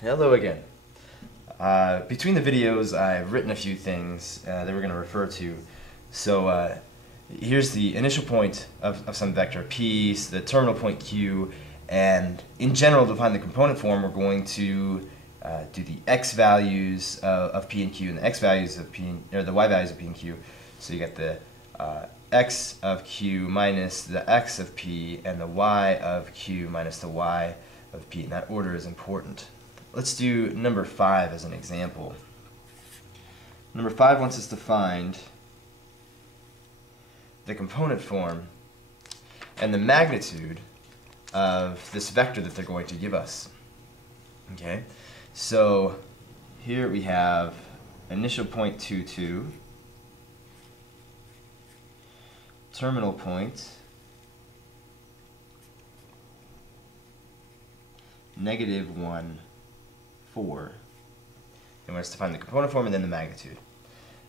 Hello again. Between the videos, I've written a few things that we're going to refer to. So here's the initial point of some vector p, so the terminal point q, and in general, to find the component form, we're going to do the x values of p and q and the x values of p and, or the y values of p and q. So you get the x of q minus the x of p and the y of q minus the y of p, and that order is important. Let's do number 5 as an example. Number 5 wants us to find the component form and the magnitude of this vector that they're going to give us. Okay, so here we have initial point 2, 2, terminal point negative 1, 4. They want us to find the component form and then the magnitude.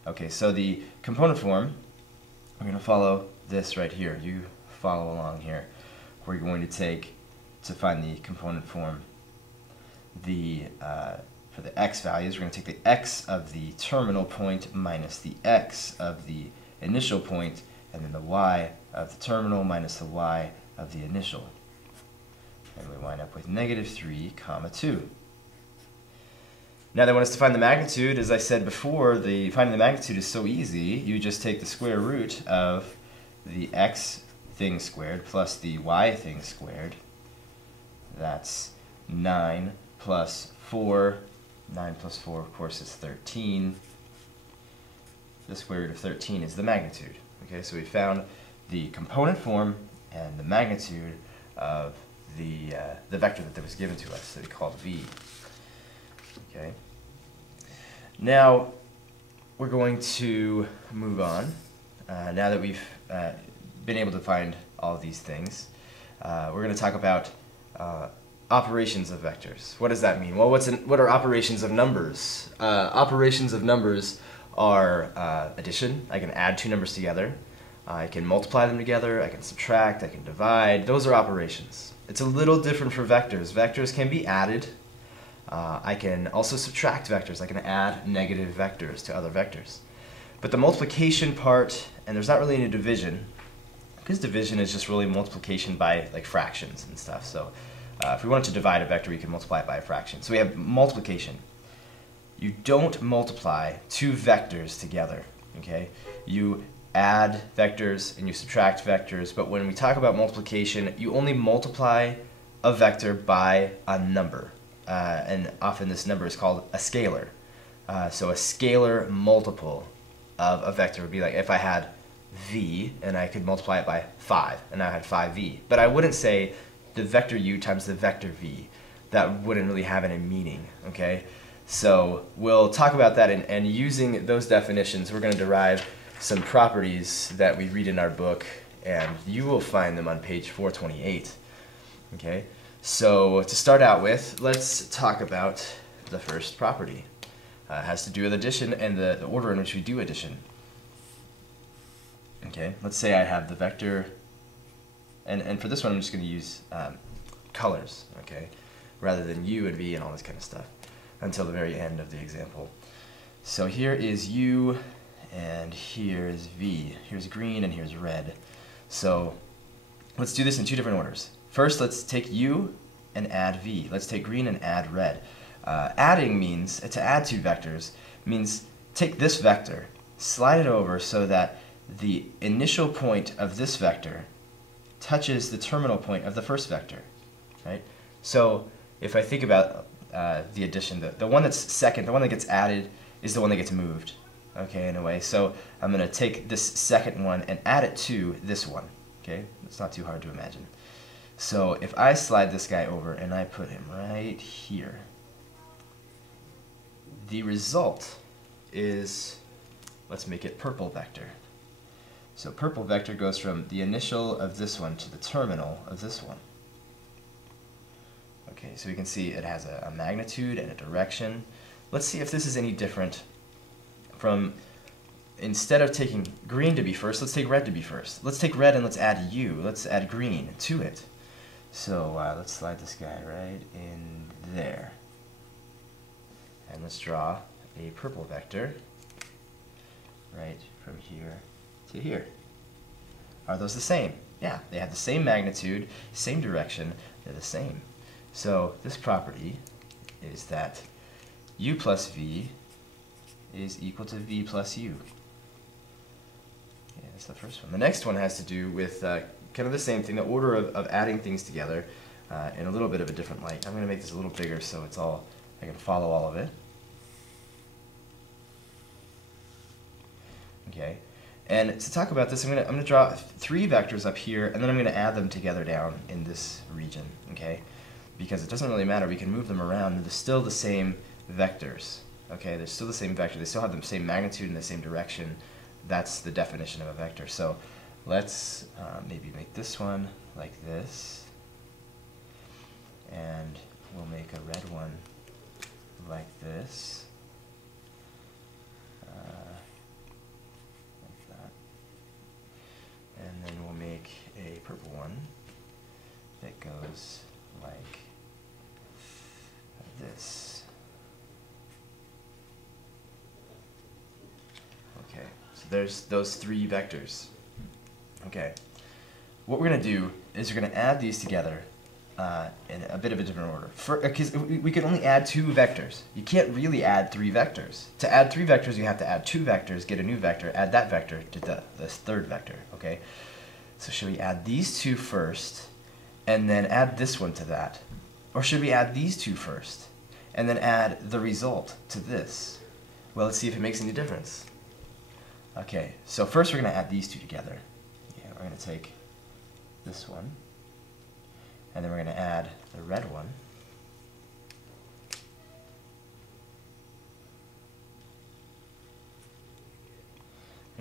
Okay, so the component form, we're going to follow this right here. You follow along here. We're going to take, to find the component form, for the x values, we're going to take the x of the terminal point minus the x of the initial point, and then the y of the terminal minus the y of the initial. And we wind up with negative 3, 2. Now they want us to find the magnitude. As I said before, finding the magnitude is so easy. You just take the square root of the x thing squared plus the y thing squared. That's 9 plus 4. 9 plus 4, of course, is 13. The square root of 13 is the magnitude. Okay, so we found the component form and the magnitude of the vector that was given to us that we called v. Okay. Now we're going to move on. Now that we've been able to find all of these things, we're going to talk about operations of vectors. What does that mean? Well, what are operations of numbers? Operations of numbers are addition. I can add two numbers together. I can multiply them together. I can subtract. I can divide. Those are operations. It's a little different for vectors. Vectors can be added. I can also subtract vectors. I can add negative vectors to other vectors. But the multiplication part, and there's not really any division, because division is just really multiplication by like fractions and stuff. So if we wanted to divide a vector, we can multiply it by a fraction. So we have multiplication. You don't multiply two vectors together. Okay? You add vectors and you subtract vectors, but when we talk about multiplication, you only multiply a vector by a number, and often this number is called a scalar. So a scalar multiple of a vector would be like if I had v and I could multiply it by 5 and I had 5v, but I wouldn't say the vector u times the vector v. That wouldn't really have any meaning. Okay, so we'll talk about that, and using those definitions we're going to derive some properties that we read in our book, and you will find them on page 428. Okay, so to start out with, let's talk about the first property. It has to do with addition and the order in which we do addition. Okay, let's say I have the vector, and for this one I'm just going to use colors, okay, rather than u and v and all this kind of stuff, until the very end of the example. So here is u, and here's v. Here's green and here's red. So let's do this in two different orders. First, let's take u and add v. Let's take green and add red. Adding means, to add two vectors, means take this vector, slide it over so that the initial point of this vector touches the terminal point of the first vector. Right? So if I think about the addition, the one that's second, the one that gets added, is the one that gets moved. Okay, in a way. So I'm going to take this second one and add it to this one. Okay, it's not too hard to imagine. So if I slide this guy over and I put him right here, the result is, let's make it purple vector. So purple vector goes from the initial of this one to the terminal of this one. Okay, so we can see it has a magnitude and a direction. Let's see if this is any different from, instead of taking green to be first, let's take red to be first. Let's take red and let's add u. Let's add green to it. So let's slide this guy right in there. And let's draw a purple vector right from here to here. Are those the same? Yeah, they have the same magnitude, same direction, they're the same. So this property is that u plus v is equal to v plus u. Yeah, that's the first one. The next one has to do with kind of the same thing, the order of adding things together in a little bit of a different light. I'm going to make this a little bigger so it's all, I can follow all of it. Okay, and to talk about this, I'm gonna draw 3 vectors up here, and then I'm gonna add them together down in this region. Okay, because it doesn't really matter. We can move them around, and they're still the same vectors. Okay, they're still the same vector. They still have the same magnitude and the same direction. That's the definition of a vector. So let's maybe make this one like this, and we'll make a red one like this. And then we'll make a purple one that goes like this. Okay, so there's those 3 vectors. Okay, what we're going to do is we're going to add these together in a bit of a different order. Because we can only add 2 vectors. You can't really add 3 vectors. To add 3 vectors, you have to add 2 vectors, get a new vector, add that vector to this third vector. Okay, so should we add these 2 first, and then add this one to that? Or should we add these 2 first, and then add the result to this? Well, let's see if it makes any difference. Okay, so first we're going to add these 2 together. Yeah, we're going to take this one, and then we're going to add the red one.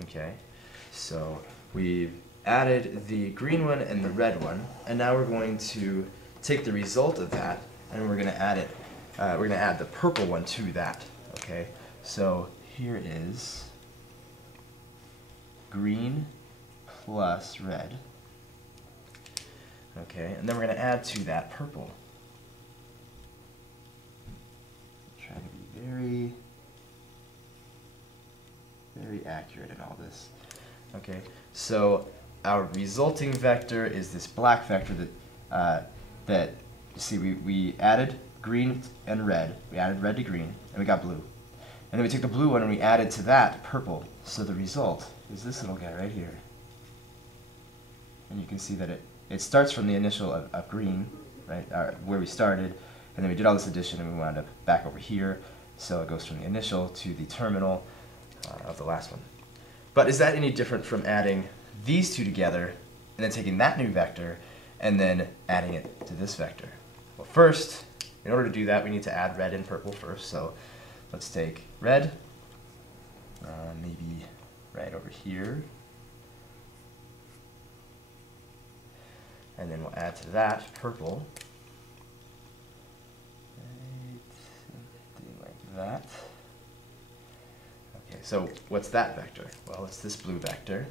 Okay, so we've added the green one and the red one, and now we're going to take the result of that, and we're going to add it. We're going to add the purple one to that. Okay, so here is green plus red. Okay, and then we're going to add to that purple. Try to be very, very accurate in all this. Okay, so our resulting vector is this black vector that you see we added green and red. We added red to green, and we got blue. And then we took the blue one and we added to that purple. So the result is this little guy right here. And you can see that it starts from the initial of green, right, where we started, and then we did all this addition and we wound up back over here. So it goes from the initial to the terminal of the last one. But is that any different from adding these 2 together and then taking that new vector and then adding it to this vector? Well, first, in order to do that, we need to add red and purple first. So let's take red, maybe right over here, and then we'll add to that purple, right, something like that. Okay, so what's that vector? Well, it's this blue vector.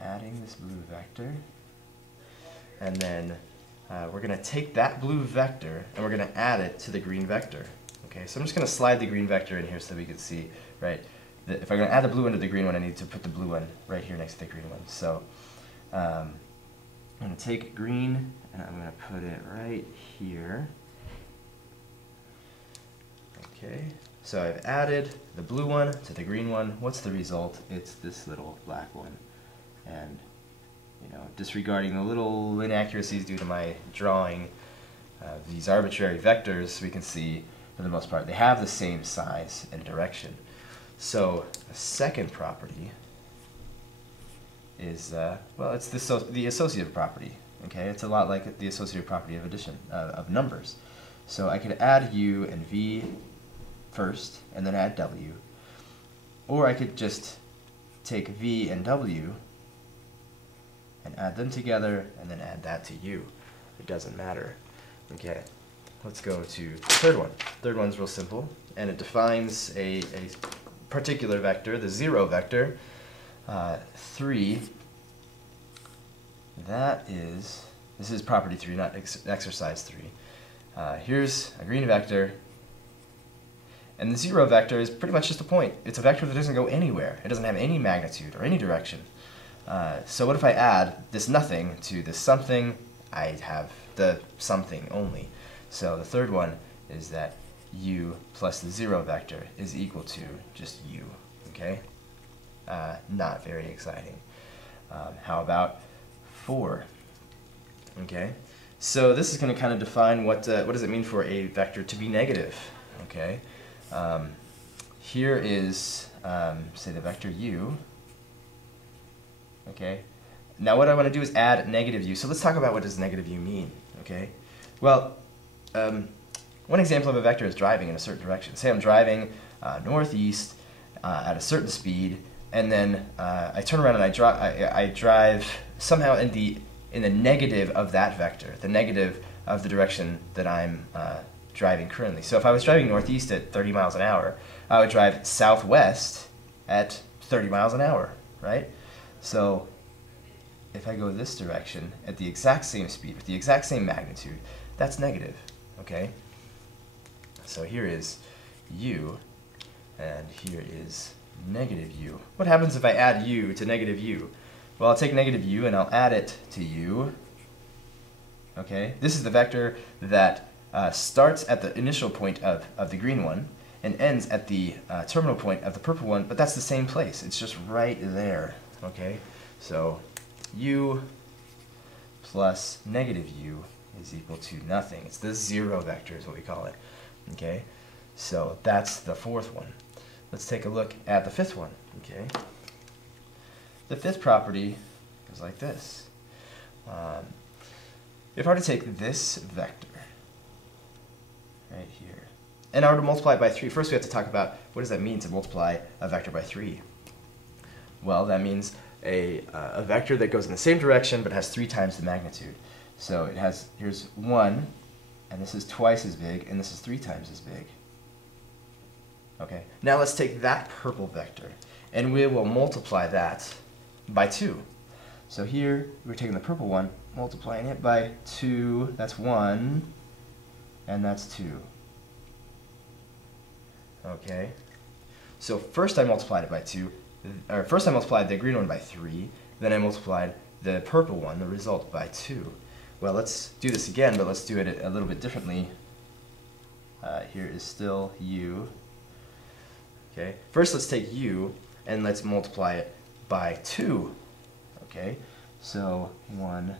Adding this blue vector, and then we're going to take that blue vector and we're going to add it to the green vector. Okay, so I'm just going to slide the green vector in here so we can see, right, that if I'm going to add the blue one to the green one, I need to put the blue one right here next to the green one. So I'm going to take green and I'm going to put it right here. Okay, so I've added the blue one to the green one. What's the result? It's this little black one. And, you know, disregarding the little inaccuracies due to my drawing these arbitrary vectors, we can see, for the most part, they have the same size and direction. So the second property is, well, it's the associative property. Okay, it's a lot like the associative property of addition, of numbers. So I could add u and v first, and then add w. Or I could just take v and w and add them together, and then add that to u. It doesn't matter. Okay, let's go to the third one. Third one's real simple, and it defines a particular vector, the 0 vector, 3. This is property 3, not exercise 3. Here's a green vector, And the 0 vector is pretty much just a point. It's a vector that doesn't go anywhere. It doesn't have any magnitude or any direction. So what if I add this nothing to this something? I have the something only. So the third one is that u plus the 0 vector is equal to just u. Okay? Not very exciting. How about 4? Okay? So this is going to kind of define what does it mean for a vector to be negative. Okay? Here is, say, the vector u. Okay? Now what I want to do is add negative u. So let's talk about what does negative u mean. Okay? Well, one example of a vector is driving in a certain direction. Say I'm driving northeast at a certain speed, and then I turn around and I drive somehow in the negative of that vector, the negative of the direction that I'm driving currently. So if I was driving northeast at 30 miles an hour, I would drive southwest at 30 miles an hour, right? So if I go this direction at the exact same speed, with the exact same magnitude, that's negative, okay? So here is u, and here is negative u. What happens if I add u to negative u? Well, I'll take negative u and I'll add it to u. Okay, this is the vector that starts at the initial point of the green one and ends at the terminal point of the purple one, but that's the same place. It's just right there. Okay, so u plus negative u is equal to nothing. It's the 0 vector is what we call it. Okay, so that's the fourth one. Let's take a look at the fifth one. Okay, the fifth property goes like this. If I were to take this vector right here, and I were to multiply it by 3, first we have to talk about what does that mean to multiply a vector by 3. Well, that means a vector that goes in the same direction but has 3 times the magnitude. So it has, here's 1, and this is twice as big, and this is 3 times as big. Okay, now let's take that purple vector, and we will multiply that by 2. So here, we're taking the purple one, multiplying it by 2, that's 1, and that's 2. Okay, so first I multiplied it by 2, or first I multiplied the green one by 3, then I multiplied the purple one, the result, by 2. Well, let's do this again, but let's do it a little bit differently. Here is still u. Okay, first let's take u and let's multiply it by 2. Okay, so 1,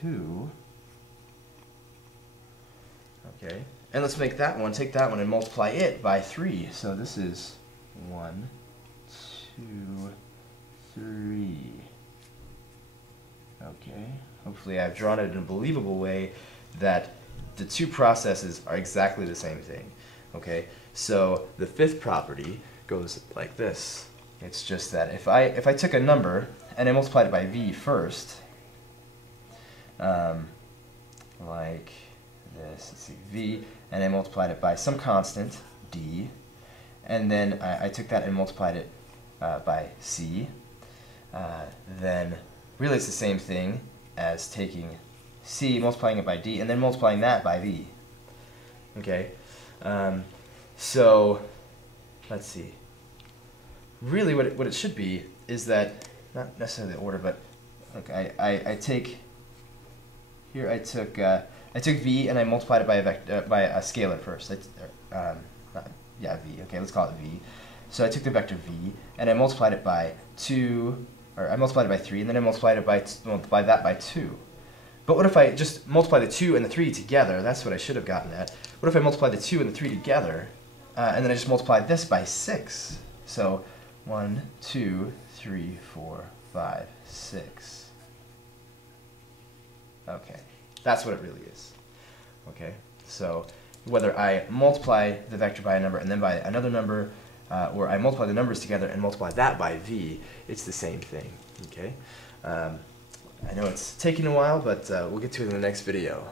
2. Okay, and let's make that one, take that one and multiply it by 3. So this is 1, 2, 3. Okay, hopefully I've drawn it in a believable way that the two processes are exactly the same thing. Okay, so the fifth property goes like this. It's just that if I took a number and I multiplied it by v first, like this, let's see, v, and I multiplied it by some constant, d, and then I took that and multiplied it by c, then really it's the same thing as taking c, multiplying it by d, and then multiplying that by v. Okay, so let's see. Really what it should be is that, not necessarily the order, but okay, I take, here I took v and I multiplied it by a vector, by a scalar first. Yeah, v, okay, let's call it v. So I took the vector v and I multiplied it by 2, or I multiplied it by 3, and then I multiplied it by, multiplied that by 2. But what if I just multiply the 2 and the 3 together? That's what I should have gotten at. What if I multiply the 2 and the 3 together, and then I just multiplied this by 6? So 1, 2, 3, 4, 5, 6. Okay, that's what it really is. Okay, so whether I multiply the vector by a number and then by another number, or I multiply the numbers together and multiply that by v, it's the same thing. Okay, I know it's taking a while, but we'll get to it in the next video.